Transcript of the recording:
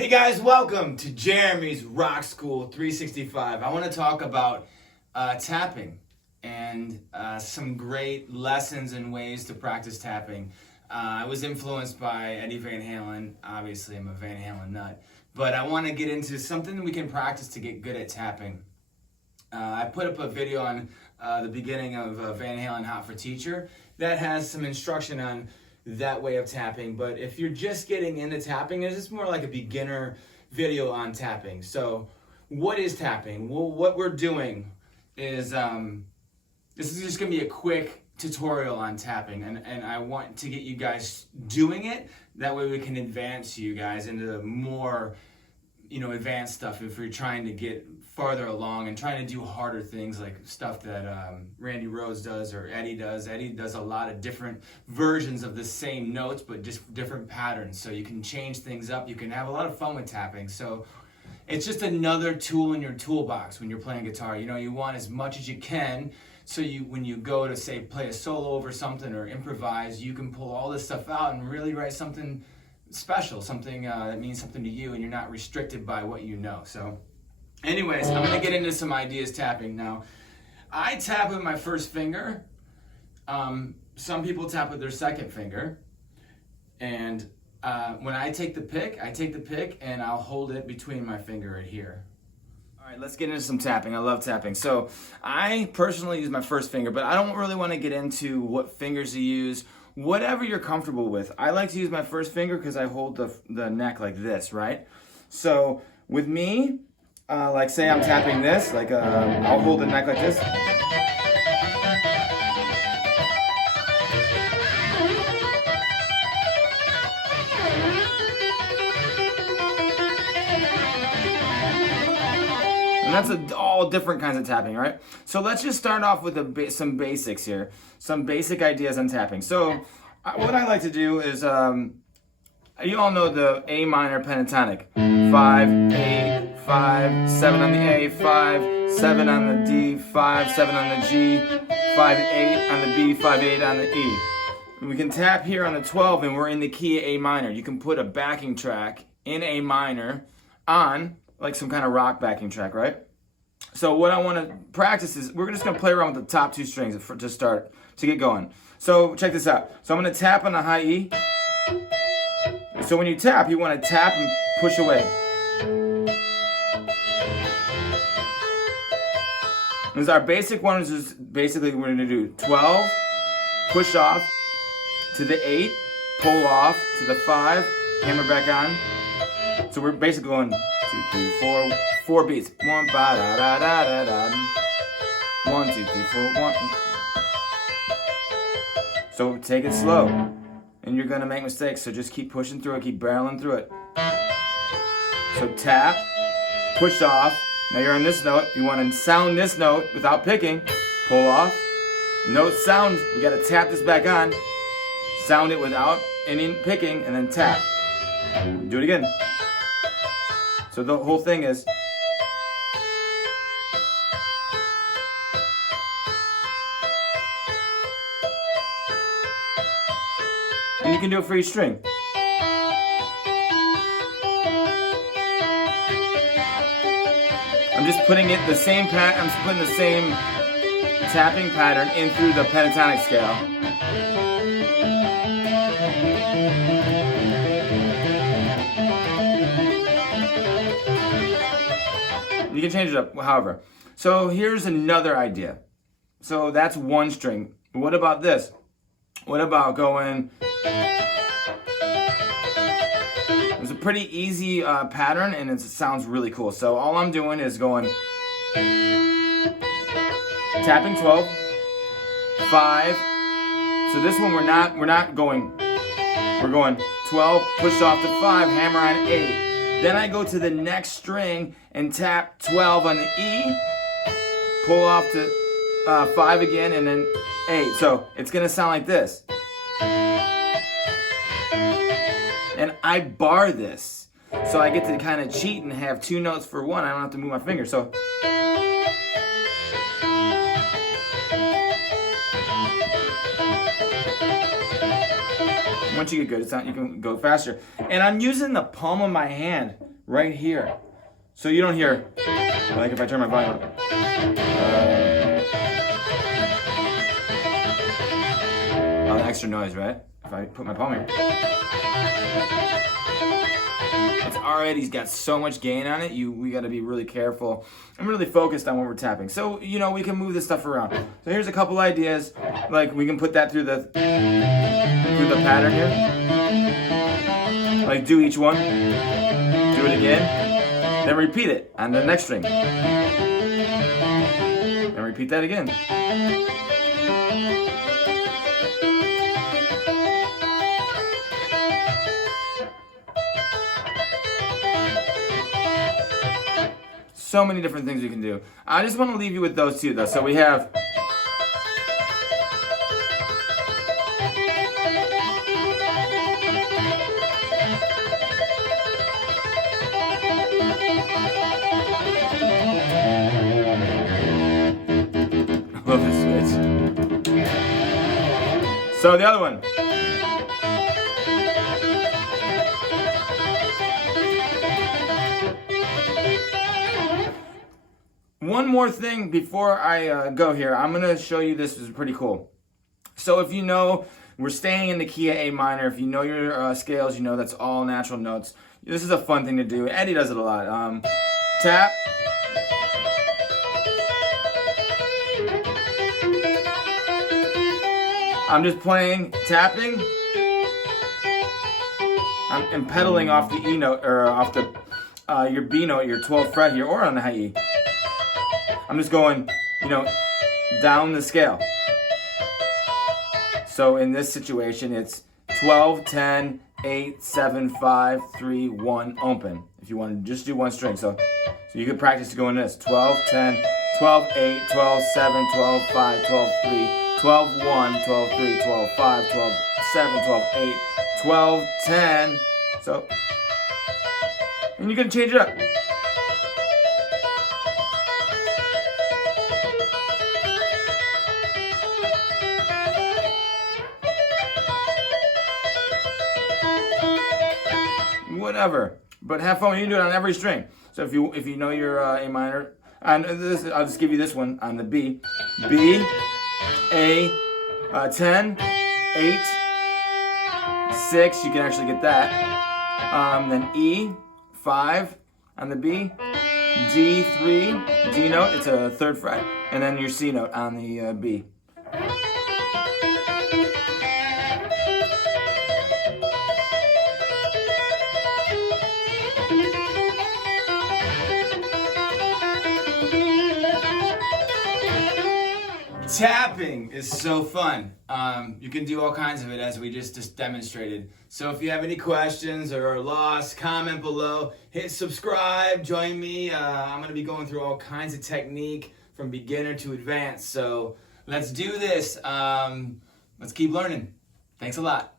Hey guys, welcome to Jeremy's Rock School 365. I want to talk about tapping and some great lessons and ways to practice tapping. I was influenced by Eddievanhalen. Obviously, I'm a Van Halen nut. But I want to get into something we can practice to get good at tapping. I put up a video on the beginning of Van Halen Hot for Teacher that has some instruction on that way of tapping. But if you're just getting into tapping, it's just more like a beginner video on tapping. So what is tapping? Well, what we're doing is this is just gonna be a quick tutorial on tapping, and I want to get you guys doing it. That way we can advance you guys into the more advanced stuff if you're trying to get farther along and trying to do harder things like stuff that randyrhoads does or Eddie does. Eddie does a lot of different versions of the same notes but just different patterns, so you can change things up. You can have a lot of fun with tapping. So it's just another tool in your toolbox when you're playing guitar. You want as much as you can, so when you go to, say, play a solo over something or improvise, you can pull all this stuff out and really write something special, something that means something to you, and you're not restricted by what you know. So anyways, I'm going to get into some ideas tapping now. I tap with my first finger. Some people tap with their second finger. And when I take the pick and I'll hold it between my finger right here. All right, let's get into some tapping. I love tapping. So I personally use my first finger, but I don't really want to get into what fingers to use. Whatever you're comfortable with. I like to use my first finger because I hold the neck like this, right? So with me, like say I'm tapping this, like I'll hold the neck like this. And that's all different kinds of tapping, right? So let's just start off with some basics here. Some basic ideas on tapping. So what I like to do is, you all know the A minor pentatonic. 5, 8, 5, 7 on the A, 5, 7 on the D, 5, 7 on the G, 5, 8 on the B, 5, 8 on the E. We can tap here on the 12 and we're in the key of A minor. You can put a backing track in A minor on like some kind of rock backing track, right? So what I want to practice is we're just going to play around with the top two strings to get going. So check this out. So I'm going to tap on the high E. So when you tap, you want to tap and push away. This is our basic one. Is basically we're going to do 12, push off to the 8, pull off to the 5, hammer back on. So we're basically going 2, 3, 4, 4 beats. 1, ba da da da da da. 1, 2, 3, 4, 1. So take it slow, and you're gonna make mistakes. So just keep pushing through it, keep barreling through it. So tap, push off. Now you're on this note. You want to sound this note without picking. Pull off. Note sound. We gotta tap this back on. Sound it without any picking, and then tap. Do it again. So the whole thing is. And you can do it for each string. I'm just putting it the same I'm just putting the same tapping pattern in through the pentatonic scale. You can change it up, however. So here's another idea. So that's one string. What about this? What about going? It's a pretty easy pattern, and it sounds really cool. So all I'm doing is going tapping 12, 5. So this one we're not going. We're going 12, push off to 5, hammer on 8. Then I go to the next string and tap 12 on the E, pull off to 5 again, and then 8. So it's gonna sound like this. And I bar this, so I get to kind of cheat and have 2 notes for one. I don't have to move my finger. So once you get good, you can go faster. And I'm using the palm of my hand right here. So you don't hear, like if I turn my volume up. The extra noise, right? If I put my palm here. It's already got so much gain on it, we gotta be really careful and really focused on when we're tapping. So, we can move this stuff around. So here's a couple ideas. Like we can put that through the pattern here. Like do each one, do it again, then repeat it on the next string. And repeat that again. So many different things we can do. I just want to leave you with those two though. So we have I love this switch. So the other one. One more thing before I go here. I'm going to show you this. This is pretty cool. So if we're staying in the key of A minor. If you know your scales, that's all natural notes. This is a fun thing to do. Eddie does it a lot. Tap. I'm just playing, tapping. I'm pedaling off the E note, or off the your B note, your 12th fret here, or on the high E. I'm just going, down the scale. So in this situation, it's 12, 10, 8, 7, 5, 3, 1, open. If you want to just do one string. So you could practice going this. 12, 10, 12, 8, 12, 7, 12, 5, 12, 3, 12, 1, 12, 3, 12, 5, 12, 7, 12, 8, 12, 10. So, and you can change it up. Whatever, but have fun. You can do it on every string. So if you know your A minor, and this, I'll just give you this one on the B. B, A, 10, 8, 6. You can actually get that. Then E, 5 on the B. D, 3, D note. It's a 3rd fret, and then your C note on the B. Tapping is so fun. You can do all kinds of it as we just demonstrated. So if you have any questions or are lost, comment below. Hit subscribe, join me. I'm going to be going through all kinds of technique from beginner to advanced. So let's do this. Let's keep learning. Thanks a lot.